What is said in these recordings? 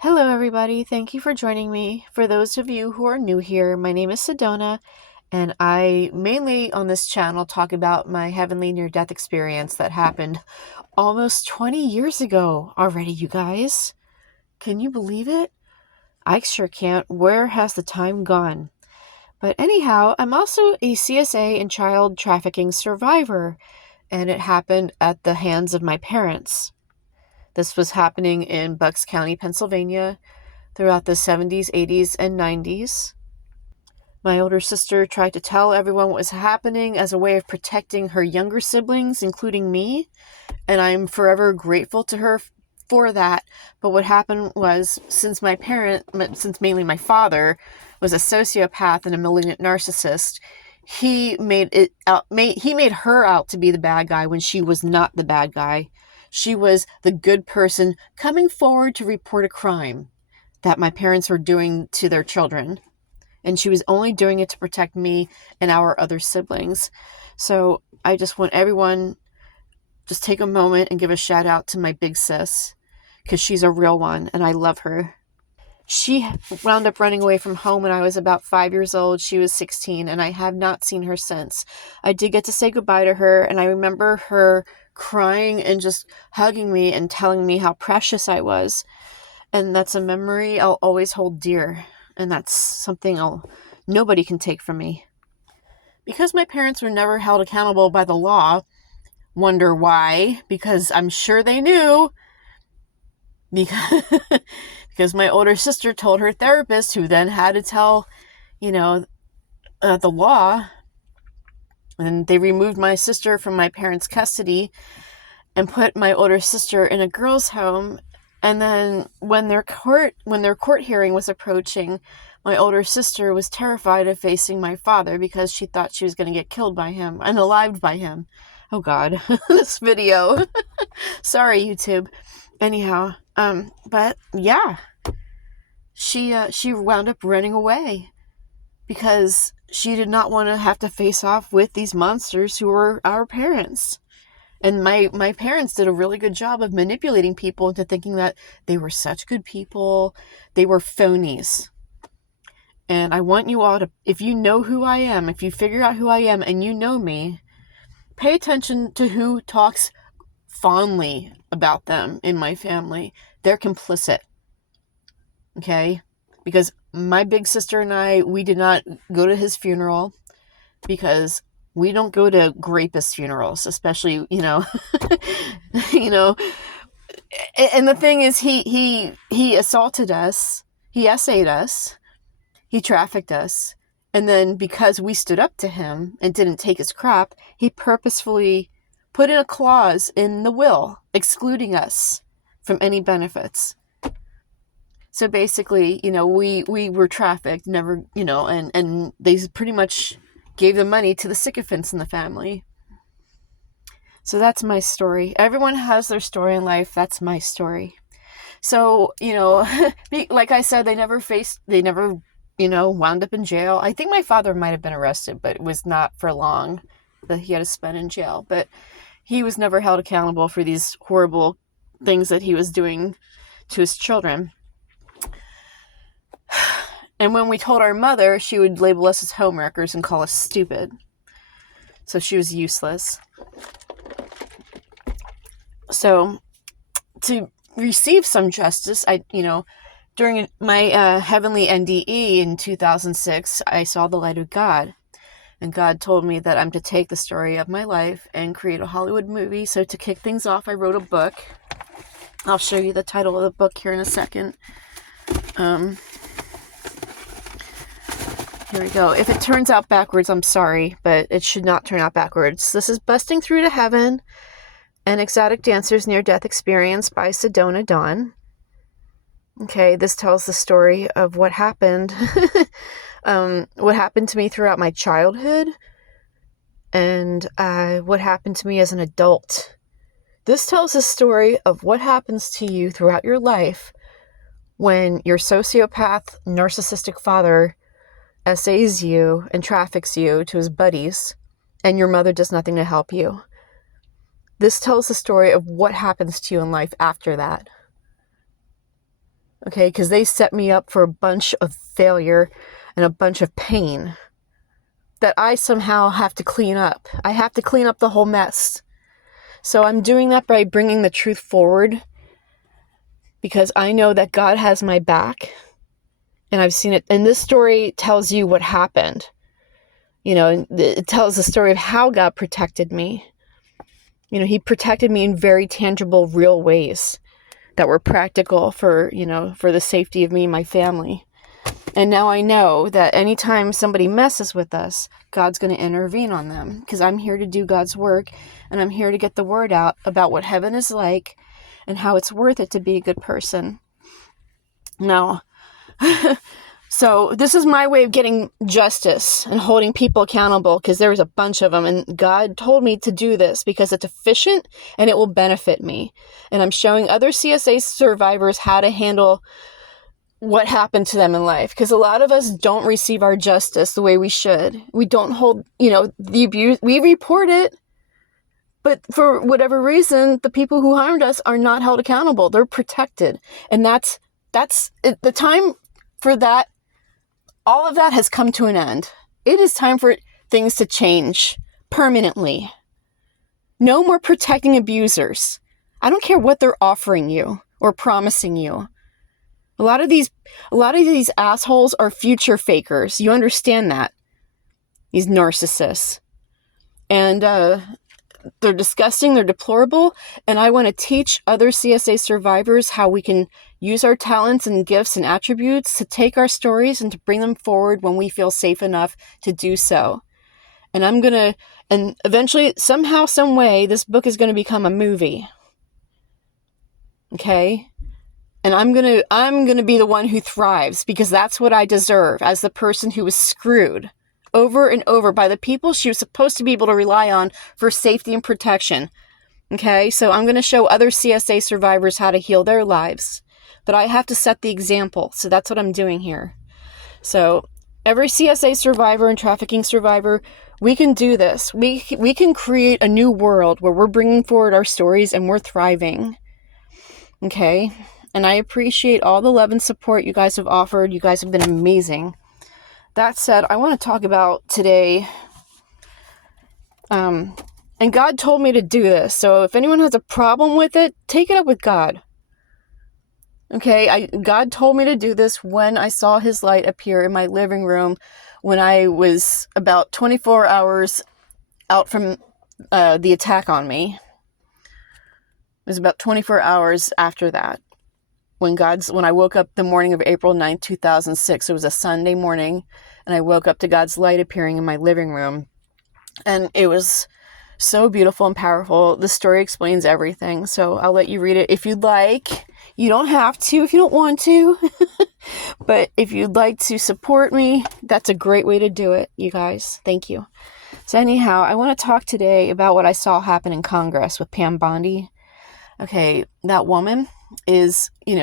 Hello, everybody. Thank you for joining me. For those of you who are new here, my name is Sedona, and I mainly on this channel talk about my heavenly near-death experience that happened almost 20 years ago already, you guys. Can you believe it? I sure can't. Where has the time gone? But anyhow, I'm also a CSA and child trafficking survivor, and it happened at the hands of my parents. This was happening in Bucks County, Pennsylvania, throughout the 70s, 80s, and 90s. My older sister tried to tell everyone what was happening as a way of protecting her younger siblings, including me, and I'm forever grateful to her for that. But what happened was, since mainly my father, was a sociopath and a malignant narcissist, he made her out to be the bad guy when she was not the bad guy. She was the good person coming forward to report a crime that my parents were doing to their children. And she was only doing it to protect me and our other siblings. So I just want everyone just take a moment and give a shout out to my big sis, because she's a real one and I love her. She wound up running away from home when I was about 5 years old. She was 16 and I have not seen her since. I did get to say goodbye to her, and I remember her crying and just hugging me and telling me how precious I was. And that's a memory I'll always hold dear. And that's something nobody can take from me. Because my parents were never held accountable by the law, wonder why? Because I'm sure they knew. Because my older sister told her therapist, who then had to tell, the law. And they removed my sister from my parents' custody and put my older sister in a girls' home. And then when their court hearing was approaching, my older sister was terrified of facing my father because she thought she was going to get killed by him, unalived by him. Oh God, this video. Sorry, YouTube. Anyhow, but yeah, she wound up running away because she did not want to have to face off with these monsters who were our parents. And my parents did a really good job of manipulating people into thinking that they were such good people. They were phonies. And I want you all to, if you know who I am, if you figure out who I am and you know me, pay attention to who talks fondly about them in my family. They're complicit. Okay? Because my big sister and I, we did not go to his funeral because we don't go to rapist funerals, especially, And the thing is, he assaulted us. He essayed us. He trafficked us. And then because we stood up to him and didn't take his crap, he purposefully put in a clause in the will excluding us from any benefits. So basically, we were trafficked, never, and they pretty much gave the money to the sycophants in the family. So that's my story. Everyone has their story in life. That's my story. So, like I said, they never wound up in jail. I think my father might have been arrested, but it was not for long that he had to spend in jail. But he was never held accountable for these horrible things that he was doing to his children. And when we told our mother, she would label us as homewreckers and call us stupid. So she was useless. So to receive some justice, during my heavenly NDE in 2006, I saw the light of God. And God told me that I'm to take the story of my life and create a Hollywood movie. So to kick things off, I wrote a book. I'll show you the title of the book here in a second. Here we go. If it turns out backwards, I'm sorry, but it should not turn out backwards. This is Busting Through to Heaven, an Exotic Dancer's Near-Death Experience by Sedona Dawn. Okay, this tells the story of what happened. What happened to me throughout my childhood and what happened to me as an adult. This tells the story of what happens to you throughout your life when your sociopath, narcissistic father essays you and traffics you to his buddies, and your mother does nothing to help you. This tells the story of what happens to you in life after that. Okay, because they set me up for a bunch of failure and a bunch of pain that I somehow have to clean up. I have to clean up the whole mess. So I'm doing that by bringing the truth forward, because I know that God has my back, and I've seen it. And this story tells you what happened. You know, it tells the story of how God protected me. You know, he protected me in very tangible, real ways that were practical for, you know, for the safety of me and my family. And now I know that anytime somebody messes with us, God's going to intervene on them, because I'm here to do God's work, and I'm here to get the word out about what heaven is like and how it's worth it to be a good person. Now, so this is my way of getting justice and holding people accountable, because there was a bunch of them, and God told me to do this because it's efficient and it will benefit me. And I'm showing other CSA survivors how to handle what happened to them in life, because a lot of us don't receive our justice the way we should. We don't hold, you know, the abuse. We report it, but for whatever reason, the people who harmed us are not held accountable. They're protected, and that's the time for that. All of that has come to an end. It is time for things to change permanently. No more protecting abusers. I don't care what they're offering you or promising you. A lot of these assholes are future fakers. You understand that? These narcissists. And they're disgusting, they're deplorable, and I want to teach other CSA survivors how we can use our talents and gifts and attributes to take our stories and to bring them forward when we feel safe enough to do so. And and eventually, somehow, some way, this book is going to become a movie. Okay? And I'm gonna be the one who thrives, because that's what I deserve as the person who was screwed over and over by the people she was supposed to be able to rely on for safety and protection. Okay, so I'm gonna show other CSA survivors how to heal their lives, but I have to set the example. So that's what I'm doing here. So every CSA survivor and trafficking survivor, we can do this. We can create a new world where we're bringing forward our stories and we're thriving. Okay. And I appreciate all the love and support you guys have offered. You guys have been amazing. That said, I want to talk about today. And God told me to do this. So if anyone has a problem with it, take it up with God. Okay, God told me to do this when I saw his light appear in my living room when I was about 24 hours out from the attack on me. It was about 24 hours after that. When I woke up the morning of April 9th, 2006, it was a Sunday morning, and I woke up to God's light appearing in my living room. And it was so beautiful and powerful. The story explains everything, so I'll let you read it if you'd like. You don't have to if you don't want to. But if you'd like to support me, that's a great way to do it, you guys. Thank you. So anyhow, I want to talk today about what I saw happen in Congress with Pam Bondi. Okay, that woman is, you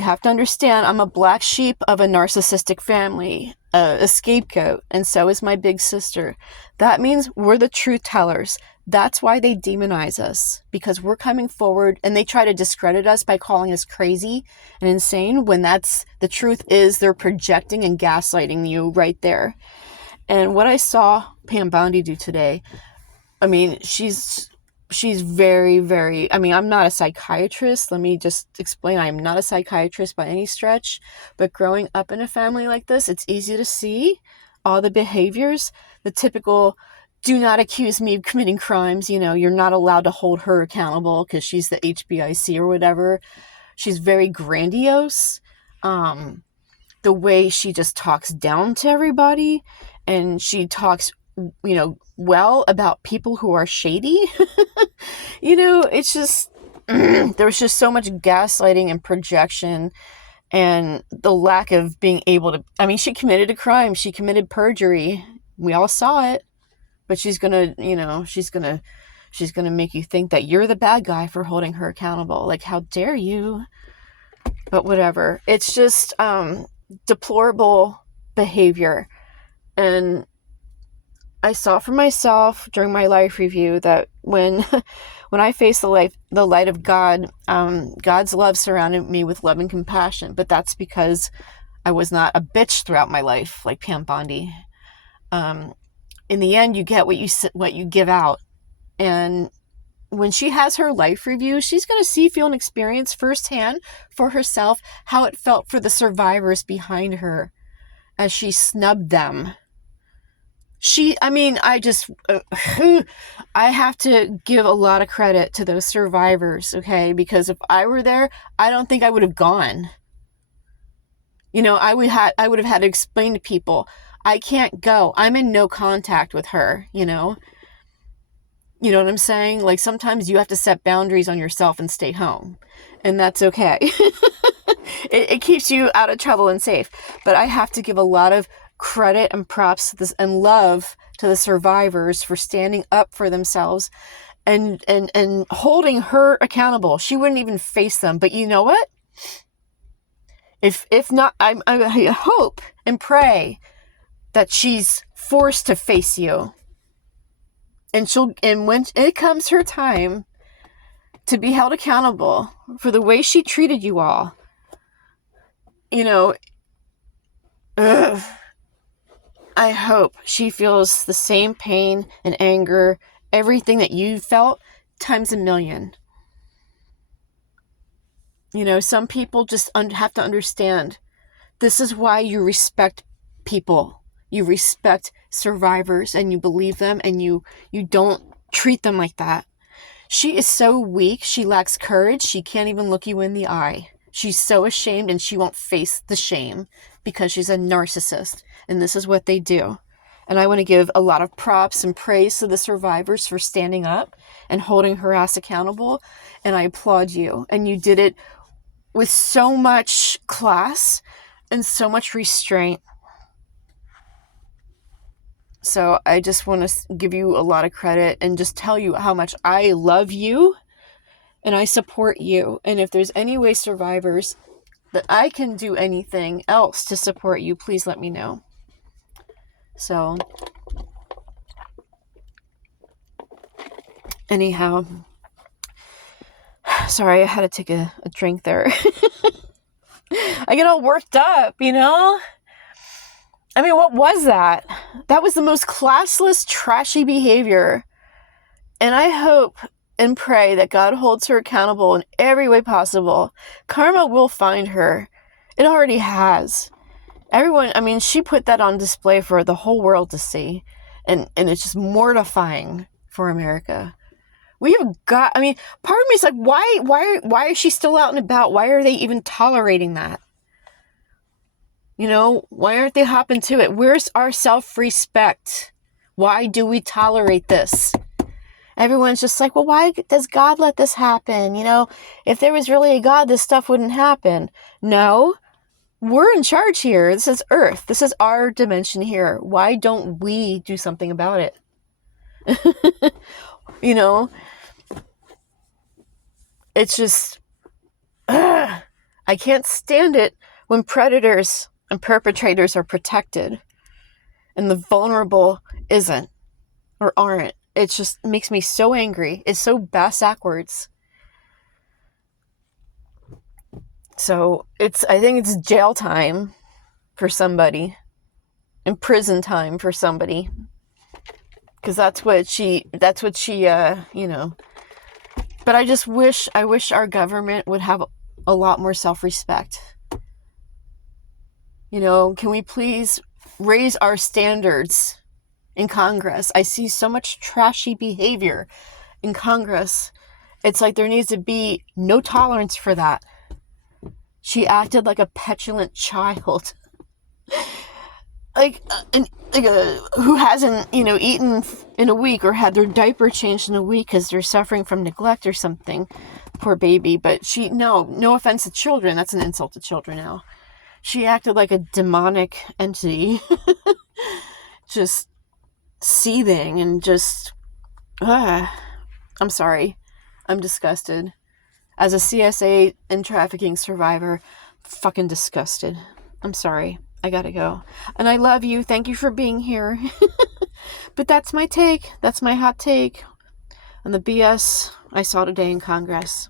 have to understand, I'm a black sheep of a narcissistic family, a scapegoat, and so is my big sister. That means we're the truth tellers. That's why they demonize us, because we're coming forward, and they try to discredit us by calling us crazy and insane, when the truth is they're projecting and gaslighting you right there. And what I saw Pam Bondi do today, I mean, she's very, very, I'm not a psychiatrist. Let me just explain. I'm not a psychiatrist by any stretch, but growing up in a family like this, it's easy to see all the behaviors, the typical, do not accuse me of committing crimes. You're not allowed to hold her accountable because she's the HBIC or whatever. She's very grandiose. The way she just talks down to everybody, and she talks well about people who are shady. It's just, there's just so much gaslighting and projection, and the lack of being able to, she committed a crime. She committed perjury. We all saw it, but she's gonna make you think that you're the bad guy for holding her accountable. Like, how dare you? But whatever. It's just, deplorable behavior. And I saw for myself during my life review that when when I faced the light of God, God's love surrounded me with love and compassion. But that's because I was not a bitch throughout my life, like Pam Bondi. In the end, you get what you give out. And when she has her life review, she's going to see, feel, and experience firsthand for herself how it felt for the survivors behind her as she snubbed them. I have to give a lot of credit to those survivors, okay? Because if I were there, I don't think I would have gone. I would have had to explain to people, I can't go. I'm in no contact with her, You know what I'm saying? Like, sometimes you have to set boundaries on yourself and stay home. And that's okay. It keeps you out of trouble and safe. But I have to give a lot of credit and props to this and love to the survivors for standing up for themselves and holding her accountable. She wouldn't even face them. But you know what? If not, I hope and pray that she's forced to face you. And when it comes her time to be held accountable for the way she treated you all, I hope she feels the same pain and anger, everything that you felt, times a million. Some people just have to understand. This is why you respect people. You respect survivors and you believe them and you don't treat them like that. She is so weak. She lacks courage. She can't even look you in the eye. She's so ashamed and she won't face the shame because she's a narcissist. And this is what they do. And I want to give a lot of props and praise to the survivors for standing up and holding her ass accountable. And I applaud you. And you did it with so much class and so much restraint. So I just want to give you a lot of credit and just tell you how much I love you and I support you. And if there's any way, survivors, that I can do anything else to support you, please let me know. So, anyhow, sorry, I had to take a drink there. I get all worked up, I mean, what was that? That was the most classless, trashy behavior. And I hope and pray that God holds her accountable in every way possible. Karma will find her. It already has. She put that on display for the whole world to see. And it's just mortifying for America. Part of me is like, why is she still out and about? Why are they even tolerating that? Why aren't they hopping to it? Where's our self-respect? Why do we tolerate this? Everyone's just like, well, why does God let this happen? If there was really a God, this stuff wouldn't happen. No, we're in charge here. This is Earth. This is our dimension here. Why don't we do something about it? It's just, I can't stand it when predators and perpetrators are protected and the vulnerable isn't or aren't. It just makes me so angry. It's so backwards. So I think it's jail time for somebody and prison time for somebody. Because that's what she, But I wish our government would have a lot more self-respect. Can we please raise our standards in Congress? I see so much trashy behavior in Congress. It's like there needs to be no tolerance for that. She acted like a petulant child. Who hasn't, eaten in a week or had their diaper changed in a week because they're suffering from neglect or something. Poor baby. But no offense to children. That's an insult to children now. She acted like a demonic entity. Just seething and just, I'm sorry. I'm disgusted. As a CSA and trafficking survivor, fucking disgusted. I'm sorry. I gotta go. And I love you. Thank you for being here. But that's my take. That's my hot take on the BS I saw today in Congress.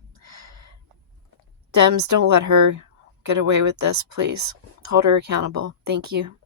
Dems, don't let her get away with this, please. Hold her accountable. Thank you.